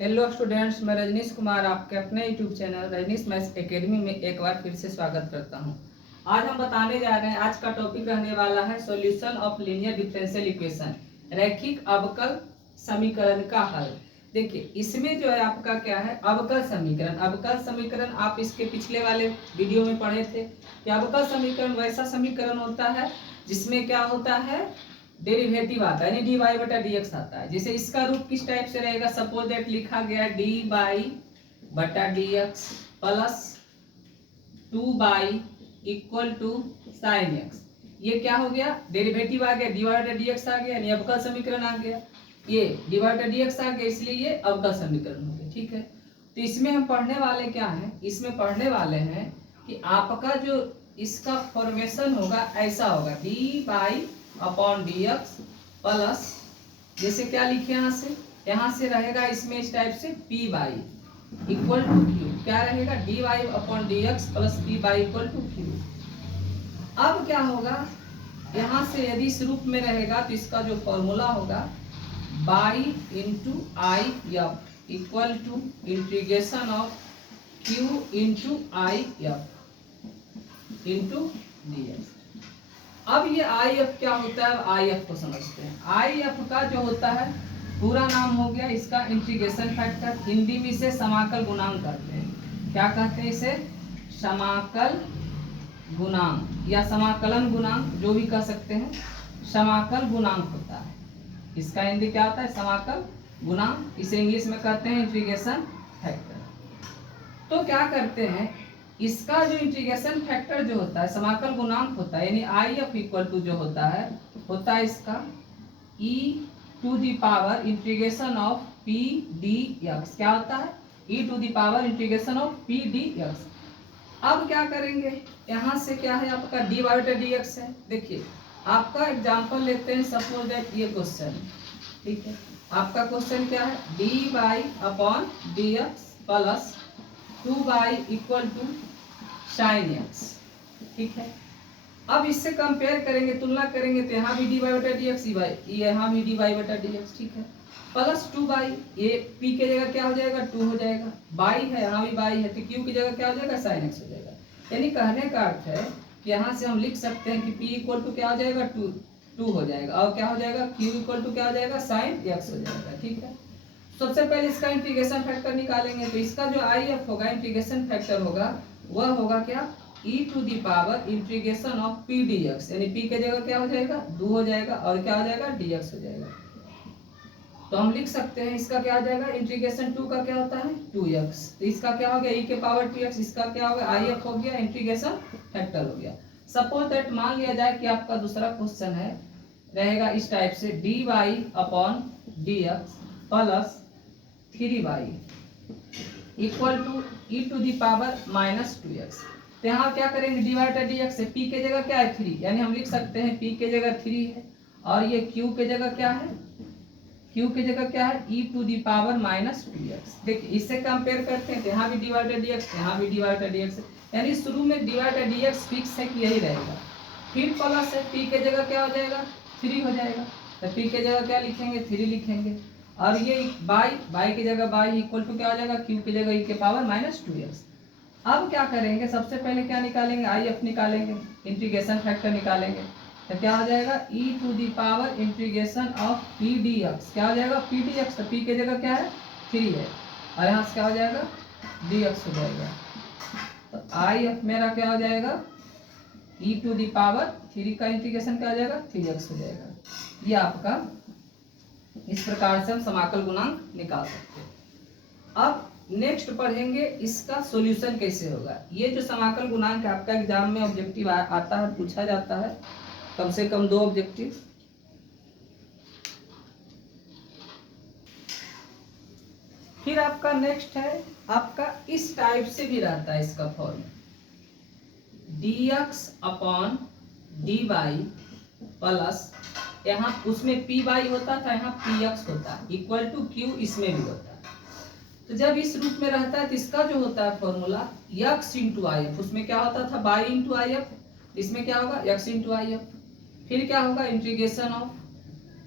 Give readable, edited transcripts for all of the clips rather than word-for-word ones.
Hello students, मैं रजनीश कुमार आपके अपने YouTube channel Rajneesh maths academy में एक बार फिर से स्वागत करता हूं। आज हम बताने जा रहे हैं, आज का टॉपिक रहने वाला है solution of linear differential equation, रैखिक अवकल समीकरण का हल। देखिए, इसमें जो है आपका क्या है, अवकल समीकरण। अवकल समीकरण आप इसके पिछले वाले वीडियो में पढ़े थे कि अवकल समीकरण वैसा समीकरण होता है जिसमें क्या होता है, डेरिवेटिव आता है, यानी डी वाई बटा डी एक्स आता है। जैसे इसका रूप किस टाइप से रहेगा, सपोज दैट लिखा गया डी वाई बटा d x plus 2 equal to sine x. ये क्या हो गया, डेरिवेटिव आ गया, डी वाई बटा डी एक्स आ गया, यानी अवकल समीकरण आ गया। ये डी वाई बटा डी एक्स आ गया, इसलिए ये अवकल समीकरण हो गया। ठीक है, तो इसमें हम पढ़ने वाले क्या है, इसमें पढ़ने वाले हैं कि आपका जो इसका फॉर्मेशन होगा ऐसा होगा, d y upon d x plus, जैसे क्या लिखे यहाँ से रहेगा इसमें इस टाइप से p y equal to q. क्या रहेगा, d y upon d x plus p y equal to q. अब क्या होगा, यहाँ से यदि इस रूप में रहेगा तो इसका जो फॉर्मूला होगा y into I F equal to integration of q into I F into d x. अब ये आई एफ क्या होता है, आई एफ को समझते हैं। आई एफ का जो होता है पूरा नाम हो गया इसका इंटीग्रेशन फैक्टर, हिंदी में इसे समाकल गुणांक कहते हैं। क्या कहते हैं इसे, समाकल गुणांक या समाकलन गुणांक, जो भी कह सकते हैं। समाकल गुणांक होता है इसका, हिंदी क्या होता है, समाकल गुणांक। इसे इंग्लिश में कहते हैं इंटीग्रेशन फैक्टर। तो क्या करते हैं, इसका जो इंटीग्रेशन फैक्टर जो होता है, समाकल गुणांक होता है, यानी आई एफ इक्वल टू जो होता है इसका e to the power integration of p d x. क्या होता है, e to the power integration of p d x. अब क्या करेंगे, यहाँ से क्या है आपका डी वाई बटा डी एक्स है। देखिए, आपका एग्जाम्पल लेते हैं, सपोज दैट ये क्वेश्चन, ठीक है। आपका क्वेश्चन क्या है, d y upon d x plus 2 equal to sine x. ठीक है, अब इससे कंपेयर करेंगे, तुलना करेंगे, तो यहाँ भी डी वाई बटा डी एक्स, यहाँ भी डी वाई बटा डी एक्स। ठीक है, प्लस 2 ये p की जगह क्या हो जाएगा, 2 हो जाएगा। बाई है, यहाँ भी बाई है, तो q की जगह क्या हो जाएगा, साइन एक्स हो जाएगा। यानी कहने का अर्थ है कि यहाँ से हम लिख सकते हैं कि p इक्वल टू क्या हो जाएगा, 2 हो जाएगा, और क्या हो जाएगा, q इक्वल टू क्या हो जाएगा, साइन एक्स हो जाएगा। ठीक है, सबसे पहले इसका इंटीग्रेशन फैक्टर निकालेंगे। तो इसका जो आई एफ होगा, इंटीग्रेशन फैक्टर होगा, वह होगा क्या, e to the power integration of p d x, यानी p के जगह क्या हो जाएगा, 2 हो जाएगा, और क्या हो जाएगा, dx हो जाएगा। तो हम लिख सकते हैं इसका क्या हो जाएगा, इंटीग्रेशन 2 का क्या होता है, 2x। तो इसका क्या हो गया, e के पावर 2x, इसका क्या हो गया, आई एफ हो गया, इंटीग्रेशन फैक्टर हो गया। सपोज दैट मान लिया जाए कि आपका दूसरा क्वेश्चन है, रहेगा इस टाइप से, d y upon d x plus 3y equal to e to the power minus 2x। तो यहाँ क्या करेंगे, डी वाई बटा डी एक्स है, p के जगह क्या है, 3, यानी हम लिख सकते हैं p के जगह 3 है, और ये q के जगह क्या है, q के जगह क्या है, e to the power minus 2x। देखिए, इससे कंपेयर करते हैं, तो यहाँ भी डी वाई बटा डी एक्स, यहाँ भी डी वाई बटा डी एक्स, यानी शुरू में डी वाई बटा डी एक्स फिक्स है कि यही रहेगा। फिर प्लस है, p के जगह क्या हो जाएगा, 3 हो जाएगा, तो p के जगह क्या लिखेंगे, 3 लिखेंगे, और ये बाई की जगह बाई इक्वल टू क्या हो जाएगा, q की जगह e के पावर माइनस 2x। अब क्या करेंगे, सबसे पहले क्या निकालेंगे, आई एफ निकालेंगे, इंटीग्रेशन फैक्टर निकालेंगे। तो क्या हो जाएगा, e to the power integration of p d x. क्या हो जाएगा, पी डी एक्स, तो p के जगह क्या है, 3 है, और यहाँ से क्या हो जाएगा, डी एक्स हो जाएगा। तो आई एफ मेरा क्या हो जाएगा, e टू दी पावर 3 का इंटीग्रेशन क्या हो जाएगा, 3x हो जाएगा। ये आपका, इस प्रकार से हम समाकल गुणांक निकाल सकते हैं। अब नेक्स्ट पढ़ेंगे इसका सॉल्यूशन कैसे होगा। ये जो समाकल गुणांक है, आपका एग्जाम में ऑब्जेक्टिव आता है, पूछा जाता है, कम से कम 2 ऑब्जेक्टिव। फिर आपका नेक्स्ट है, आपका इस टाइप से भी रहता है इसका form, dx upon dy plus, यहाँ उसमें पी बाई होता था, यहाँ पी एक्स होता है, इक्वल टू क्यू, इसमें भी होता है। तो जब इस रूप में रहता है तो इसका जो होता है formula x into I F, उसमें क्या होता था, बाई इंटू आई एफ, इसमें क्या होगा, x इंटू आई एफ। फिर क्या होगा, इंटीग्रेशन ऑफ,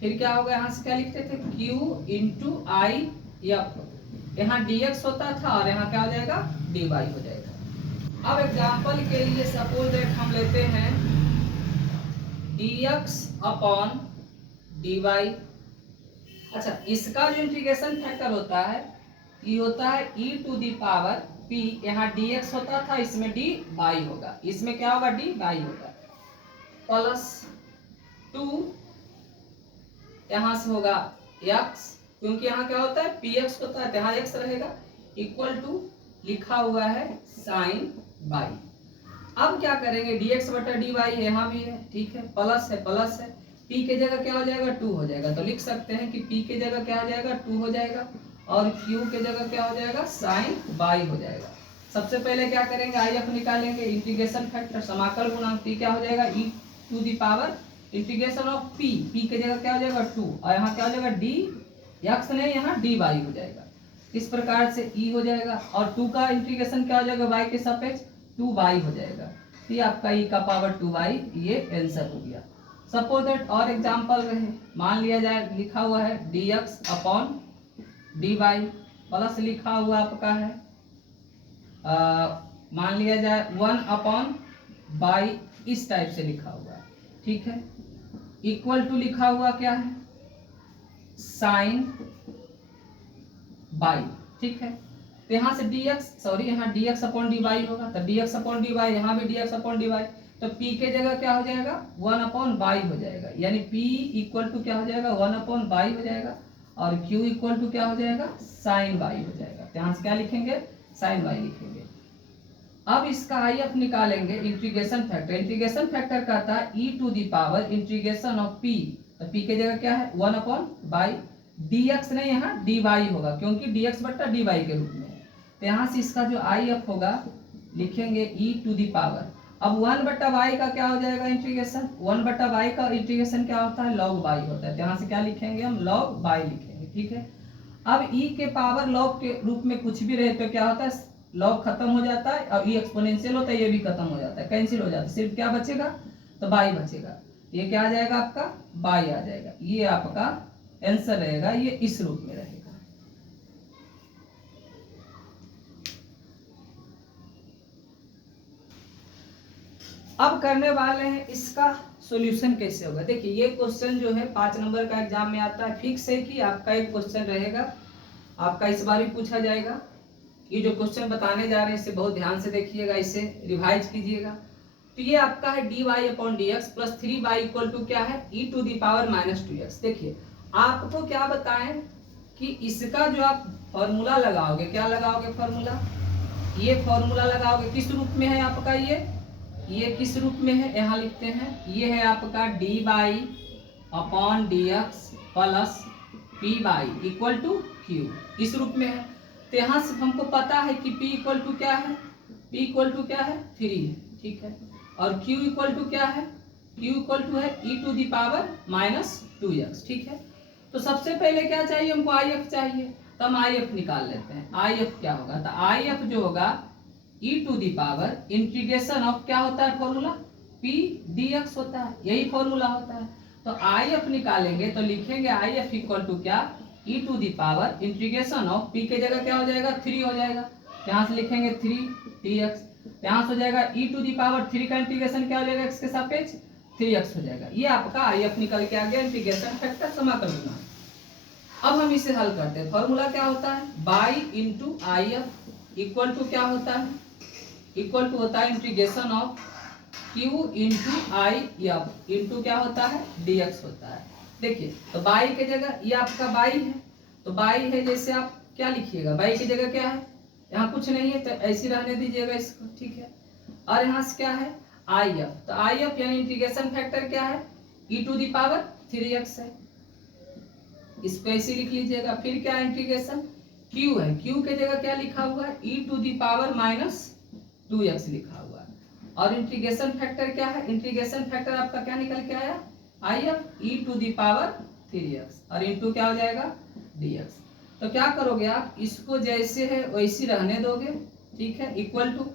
फिर क्या होगा, यहाँ से क्या लिखते थे, q इंटू आई एफ यहाँ dx होता था और यहाँ क्या हो जाएगा dy हो जाएगा। अब एग्जाम्पल के लिए सपोज दैट हम लेते हैं dx अपॉन dy। अच्छा, इसका जो इंटीग्रेशन फैक्टर होता है ये होता है e to the power p। यहाँ dx होता था, इसमें dy होगा, इसमें क्या होगा dy होगा, प्लस 2 यहाँ से होगा x, क्योंकि यहाँ क्या होता है px होता है, यहाँ x रहेगा, इक्वल टू लिखा हुआ है साइन बाई। अब क्या करेंगे, dx बटा dy यहाँ भी है, ठीक है, प्लस है, p के जगह क्या हो जाएगा 2 हो जाएगा, तो लिख सकते हैं कि p के जगह क्या हो जाएगा 2 हो जाएगा और q के जगह क्या हो जाएगा साइन बाई हो जाएगा। सबसे पहले क्या करेंगे, IF निकालेंगे, इंटीग्रेशन फैक्टर समाकल गुणांक p क्या हो जाएगा e to the power integration of p के जगह क्या हो जाएगा 2 और यहाँ क्या हो जाएगा dx नहीं, यहाँ dy हो जाएगा। इस प्रकार से e हो जाएगा और 2 का इंटीग्रेशन क्या हो जाएगा y के सापेक्ष 2y हो जाएगा। ये आपका e का पावर 2y, ये आंसर हो गया। सपोज दैट और एग्जांपल रहे, मान लिया जाए लिखा हुआ है dx अपॉन dy प्लस लिखा हुआ आपका है मान लिया जाए 1 अपॉन बाई, इस टाइप से लिखा हुआ है, ठीक है, इक्वल टू लिखा हुआ क्या है साइन बाई, ठीक है। तो यहाँ से यहाँ dx अपॉन dy होगा, तो dx अपॉन dy, यहाँ भी dx अपॉन dy, तो p के जगह क्या हो जाएगा 1 अपॉन बाई हो जाएगा, यानी p इक्वल टू क्या हो जाएगा 1 अपॉन बाई हो जाएगा और q इक्वल टू क्या हो जाएगा साइन बाई हो जाएगा। तो यहाँ से क्या लिखेंगे साइन बाई लिखेंगे। अब इसका IF निकालेंगे, इंटीग्रेशन फैक्टर कहता है e to the power integration of p, तो p के जगह क्या है 1 अपॉन बाई, dx नहीं यहाँ dy होगा, क्योंकि dx बट्टा dy के रूप में है। तो यहाँ से इसका जो IF होगा लिखेंगे e टू दी पावर, अब 1 बट्टा y का क्या हो जाएगा इंटीग्रेशन, 1 बट्टा y का इंटीग्रेशन क्या होता है log y होता है, तो यहाँ से क्या लिखेंगे हम log y लिखेंगे, ठीक है। अब e के पावर log के रूप में कुछ भी रहे तो क्या होता है log खत्म हो जाता है और e एक्सपोनेंशियल होता है, ये भी खत्म हो जाता है, कैंसिल हो जाता है, सिर्फ क्या बचेगा तो y बचेगा, ये क्या आ जाएगा आपका y आ जाएगा, ये आपका आंसर रहेगा, ये इस रूप में रहेगा। अब करने वाले हैं इसका सॉल्यूशन कैसे होगा। देखिए ये क्वेश्चन जो है 5 नंबर का एग्जाम में आता है, फिक्स है कि आपका एक क्वेश्चन रहेगा, आपका इस बार भी पूछा जाएगा। ये जो क्वेश्चन बताने जा रहे हैं इसे बहुत ध्यान से देखिएगा, इसे रिवाइज कीजिएगा। तो ये आपका है dy upon dx plus 3y equal to क्या है e to the power minus 2x। देखिए आपको क्या बताएं कि इसका जो आप फॉर्मूला लगाओगे, क्या लगाओगे फॉर्मूला, ये फॉर्मूला लगाओगे, किस रूप में है आपका ये किस रूप में है, यहाँ लिखते हैं, ये है आपका dy upon dx plus py equal to q, इस रूप में है। तो यहाँ से हमको पता है कि p इक्वल टू क्या है, p इक्वल टू क्या है 3 है, ठीक है, और q इक्वल टू क्या है, q इक्वल टू है e to the power minus 2x, ठीक है। तो सबसे पहले क्या चाहिए हमको IF चाहिए, तो हम IF निकाल लेते हैं। IF क्या होगा, तो IF जो होगा e to the power integration of क्या होता है फॉर्मूला p dx होता है, यही फॉर्मूला होता है। तो IF निकालेंगे तो लिखेंगे IF इक्वल टू क्या e to the power integration of p के जगह क्या हो जाएगा 3 हो जाएगा, यहाँ से लिखेंगे 3 dx, यहाँ से हो जाएगा e टू दी पावर 3 का इंटीग्रेशन क्या हो जाएगा x के सापेक्ष 3x हो जाएगा। ये आपका IF निकल के आ गया, इंटीग्रेशन फैक्टर समाकल गुणांक। अब हम इसे हल करते हैं, फॉर्मूला क्या होता है y into IF equal to क्या होता है, इक्वल टू होता है integration of q into IF into क्या होता है dx होता है। देखिए तो बाई के जगह ये आपका बाई है, तो बाई है जैसे आप क्या लिखिएगा, बाई की जगह क्या है, यहाँ कुछ नहीं है तो ऐसे रहने दीजिएगा इसको, ठीक है। और यहाँ से क्या है IF, तो IF यानी इंटीग्रेशन फैक्टर क्या है e to the power 3x है, इसको ऐसे लिख लीजिएगा। फिर क्या इंटीग्रेशन q है, q के जगह क्या लिखा हुआ है e to the power minus 2x लिखा हुआ है, और इंटीग्रेशन फैक्टर क्या है, इंटीग्रेशन फैक्टर आपका क्या निकल के आया IF e to the power 3x और इंटू क्या हो जाएगा dx। तो क्या करोगे आप, इसको जैसे है वैसे रहने दोगे, ठीक है, इक्वल टू।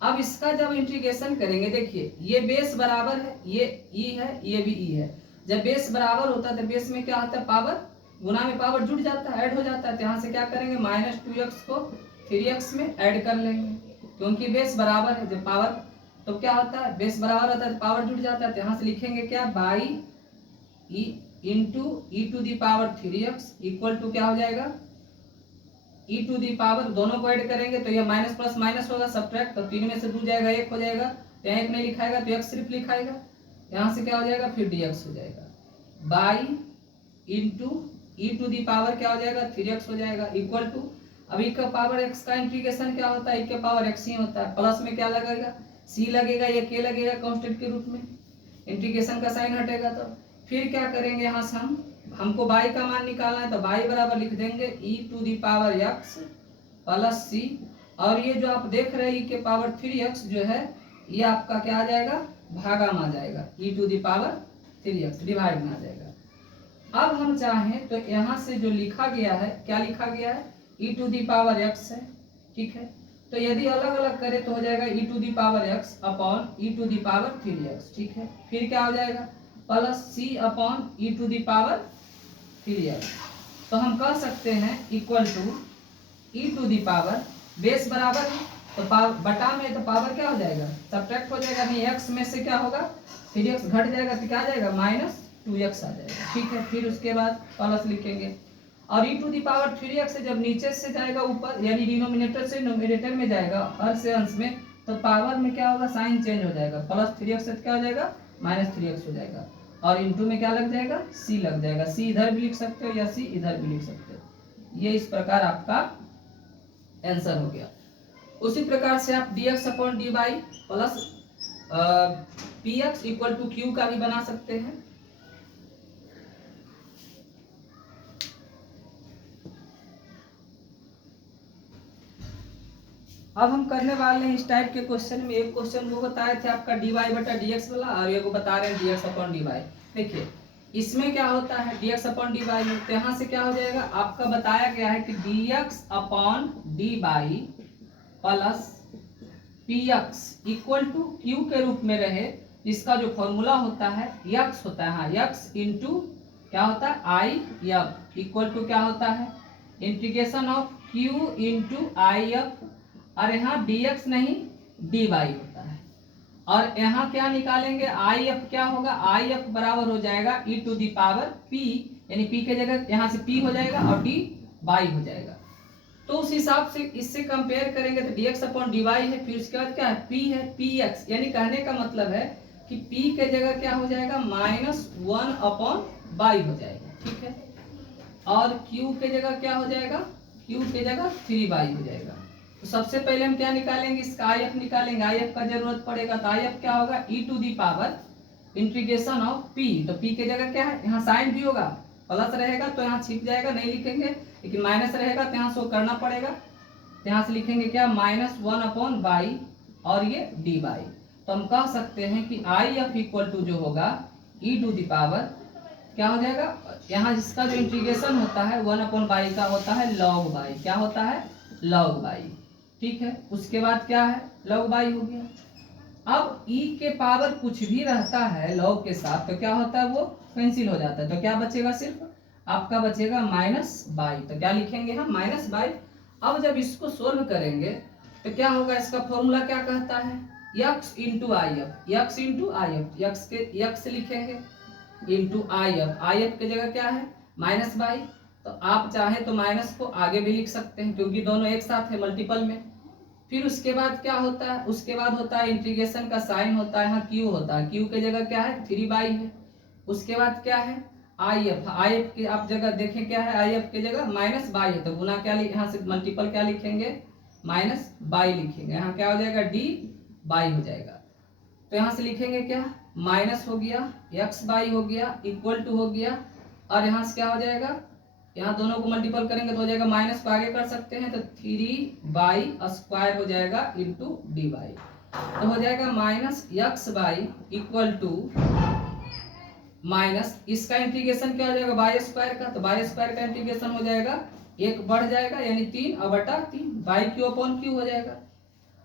अब इसका जब इंटीग्रेशन करेंगे, देखिए ये बेस बराबर है, ये e है, ये भी e है, जब बेस बराबर होता है तो बेस में क्या होता है पावर गुना में पावर जुड़ जाता है, ऐड हो जाता है। तो यहाँ से क्या करेंगे, -2x को 3x में ऐड कर लेंगे, क्योंकि बेस बराबर है। जब पावर तो क्या होता है, बेस बराबर होता है तो पावर जुड़ जाता है। तो यहाँ से लिखेंगे क्या, y into e to the power 3x equal to क्या हो जाएगा, ई टू दी पावर, दोनों को ऐड करेंगे तो ये माइनस प्लस माइनस होगा, सब्ट्रैक्ट, तो 3 में से 2 जाएगा, 1 हो जाएगा। तो यहाँ 1 नहीं लिखाएगा तो x सिर्फ लिखाएगा। यहाँ से क्या हो जाएगा, फिर dx हो जाएगा, y into e to the power क्या हो जाएगा, 3x हो जाएगा, इक्वल टू, अब e का पावर x का इंटीग्रेशन क्या होता है, e के पावर x ही होता है। प्लस में क्या लगेगा, c लगेगा या k लगेगा कांस्टेंट के रूप में, इंटीग्रेशन का साइन हटेगा। तो फिर क्या करेंगे, यहाँ से हमको बाई का मान निकालना है, तो बाई बराबर लिख देंगे e to the power x plus c, और ये जो आप देख रहे हैं e के पावर 3x जो है, ये आपका क्या आ जाएगा, भागा में आ जाएगा, e to the power 3x divide में आ जाएगा। अब हम चाहें तो यहाँ से जो लिखा गया है, क्या लिखा गया है, ई टू दी पावर x है, ठीक है। तो यदि अलग अलग करें तो हो जाएगा e to the power x upon e to the power 3x, ठीक है। फिर क्या हो जाएगा, plus c upon e to the power 3x। तो हम कह सकते हैं equal to e to the power, base बराबर है तो पावर बटा में, तो पावर क्या हो जाएगा, सब्ट्रैक्ट हो जाएगा, नहीं x में से क्या होगा 3x घट जाएगा तो क्या आ जाएगा, -2x आ जाएगा, ठीक है। फिर उसके बाद प्लस लिखेंगे, और ई टू दी पावर 3x से जब नीचे से जाएगा ऊपर, यानी डिनोमिनेटर से न्यूमरेटर में जाएगा, हर से अंश में, तो पावर में क्या होगा, साइन चेंज हो जाएगा, प्लस 3x से क्या हो जाएगा, -3x हो जाएगा, और इंटू में क्या लग जाएगा, c लग जाएगा। c इधर भी लिख सकते हो या c इधर भी लिख सकते हो। ये इस प्रकार आपका आंसर हो गया। उसी प्रकार से आप dx upon dy plus px equal to q का भी बना सकते हैं। अब हम करने वाले हैं इस टाइप के क्वेश्चन में, एक क्वेश्चन वो बताए थे आपका dy बटा dx वाला, और ये को बता रहे हैं dx अपॉन dy। देखिए इसमें क्या होता है, dx अपॉन dy में, तो यहाँ से क्या हो जाएगा, आपका बताया गया है कि dx upon dy plus px equal to q के रूप में रहे, जिसका जो फॉर्मूला होता है x होता है, हाँ x इंटू क्या होता है, i f इक्वल टू क्या होता है, integration of q into I F, और यहाँ dx नहीं dy होता है। और यहाँ क्या निकालेंगे, आई एफ क्या होगा, आई एफ बराबर हो जाएगा e to the power p, यानी p के जगह यहाँ से p हो जाएगा और dy हो जाएगा। तो उस हिसाब से इससे कंपेयर करेंगे तो dx अपॉन dy है, फिर उसके बाद क्या है, p है, px, यानी कहने का मतलब है कि p के जगह क्या हो जाएगा, -1 अपॉन y हो जाएगा, ठीक है। और q के जगह क्या हो जाएगा, q के जगह 3y हो जाएगा। तो सबसे पहले हम क्या निकालेंगे, इसका आई एफ निकालेंगे, आई एफ का जरूरत पड़ेगा, तो आई एफ क्या होगा, e to the power integration of p, तो p के जगह क्या है, यहाँ साइन भी होगा, प्लस रहेगा तो यहाँ छिप जाएगा, नहीं लिखेंगे, लेकिन माइनस रहेगा तो यहाँ शो करना पड़ेगा। तो यहाँ से लिखेंगे क्या, -1 अपॉन y और ये dy। तो हम कह सकते हैं कि आई एफ इक्वल टू जो होगा ई टू दी पावर क्या हो जाएगा, यहाँ जिसका जो इंटीग्रेशन होता है 1 अपॉन y का होता है log y, क्या होता है, log y, ठीक है। उसके बाद क्या है, log y हो गया। अब e के पावर कुछ भी रहता है log के साथ तो क्या होता है, वो कैंसिल हो जाता है, तो क्या बचेगा, सिर्फ आपका बचेगा -y, तो क्या लिखेंगे हम, -y। अब जब इसको सोल्व करेंगे तो क्या होगा, इसका फॉर्मूला क्या कहता है, x into I F, x into I F, x के x लिखेंगे इंटू आई एफ के जगह क्या है, -y। तो आप चाहे तो माइनस को आगे भी लिख सकते हैं, क्योंकि दोनों एक साथ है मल्टीपल में। फिर उसके बाद क्या होता है, उसके बाद होता है इंटीग्रेशन का साइन होता है, यहाँ q होता है, q के जगह क्या है, 3y है। उसके बाद क्या है, आई एफ के आप जगह देखें क्या है, आई एफ के जगह -y है, तो गुना क्या, यहाँ से मल्टीपल क्या लिखेंगे, -y लिखेंगे, यहाँ क्या हो जाएगा, dy हो जाएगा। तो यहाँ से लिखेंगे क्या, माइनस हो गया, xy हो गया, इक्वल टू हो गया, और यहाँ से क्या हो जाएगा, यहाँ दोनों को मल्टीपल करेंगे तो हो जाएगा, माइनस को आगे कर सकते हैं तो 3y² हो जाएगा इंटू dy, तो हो जाएगा -xy इक्वल टू माइनस, इसका इंटीग्रेशन क्या हो जाएगा, y² का, तो y² का इंटीग्रेशन हो जाएगा, 1 बढ़ जाएगा यानी 3 और बटा 3, y³ अपॉन q हो जाएगा।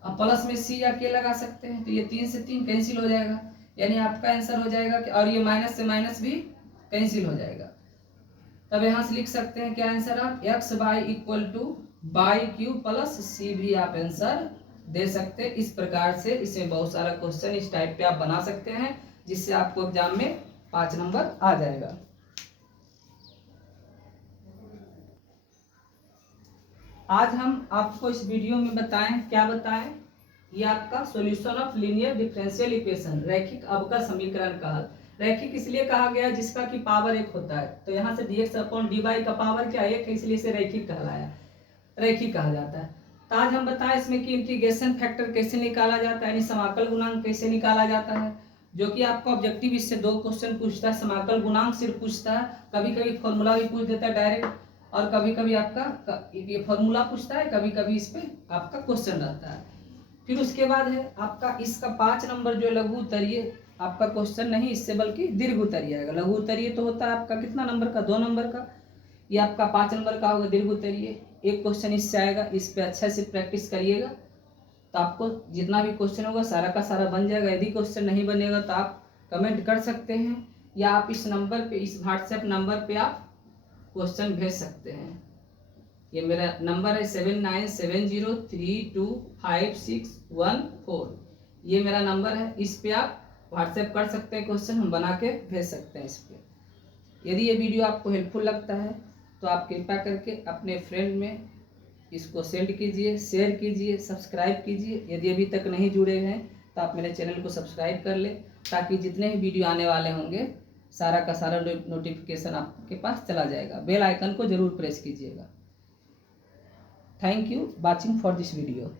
अब प्लस में c या k लगा सकते हैं, तो ये 3 से 3 कैंसिल हो जाएगा, यानी आपका आंसर हो जाएगा कि, और ये माइनस से माइनस भी कैंसिल हो जाएगा। तब यहाँ से लिख सकते हैं क्या आंसर आप, x y equal to by q plus c भी आप आंसर दे सकते हैं। इस प्रकार से इसमें बहुत सारा क्वेश्चन इस टाइप पे आप बना सकते हैं, जिससे आपको एग्जाम में 5 नंबर आ जाएगा। आज हम आपको इस वीडियो में बताएं, क्या बताएं, ये आपका solution of linear differential equation, रैखिक अवकल समीकरण का हल। रैखिक इसलिए कहा गया जिसका कि पावर 1 होता है, तो यहाँ से dx अपॉन dy का पावर क्या 1 है, इसलिए इसे रैखिक कहलाया, रैखिक कहा जाता है। तो आज हम बताएं इसमें कि इंटीग्रेशन फैक्टर कैसे निकाला जाता है, यानी समाकल गुणांक कैसे निकाला जाता है, जो कि आपको ऑब्जेक्टिव इससे 2 क्वेश्चन पूछता है। समाकल गुणांक सिर्फ पूछता है, कभी कभी फॉर्मूला भी पूछ देता है डायरेक्ट, और कभी कभी आपका ये फॉर्मूला पूछता है, कभी कभी इस पे आपका क्वेश्चन रहता है। फिर उसके बाद है आपका इसका 5 नंबर जो लघु उत्तरीय आपका क्वेश्चन नहीं इससे बल्कि दीर्घ उत्तरीय आएगा। लघु उत्तरीय तो होता है आपका कितना नंबर का, 2 नंबर का, ये आपका 5 नंबर का होगा दीर्घ उत्तरीय। एक क्वेश्चन इससे आएगा, इस पे अच्छा से प्रैक्टिस करिएगा, तो आपको जितना भी क्वेश्चन होगा सारा का सारा बन जाएगा। यदि क्वेश्चन नहीं बनेगा तो आप कमेंट कर सकते हैं, या आप इस नंबर पे, इस व्हाट्सएप नंबर पे आप क्वेश्चन भेज सकते हैं। ये मेरा नंबर है 7970325614, ये मेरा नंबर है, इस पे आप व्हाट्सएप कर सकते हैं, क्वेश्चन हम बना के भेज सकते हैं इस पे। यदि ये वीडियो आपको हेल्पफुल लगता है तो आप कृपया करके अपने फ्रेंड में इसको सेंड कीजिए, शेयर कीजिए, सब्सक्राइब कीजिए। यदि अभी तक नहीं जुड़े हैं तो आप मेरे चैनल को सब्सक्राइब कर लें, ताकि जितने भी वीडियो आने वाले होंगे सारा का सारा नोटिफिकेशन आपके पास चला जाएगा। बेल आइकन को जरूर प्रेस कीजिएगा। Thank you watching for this video.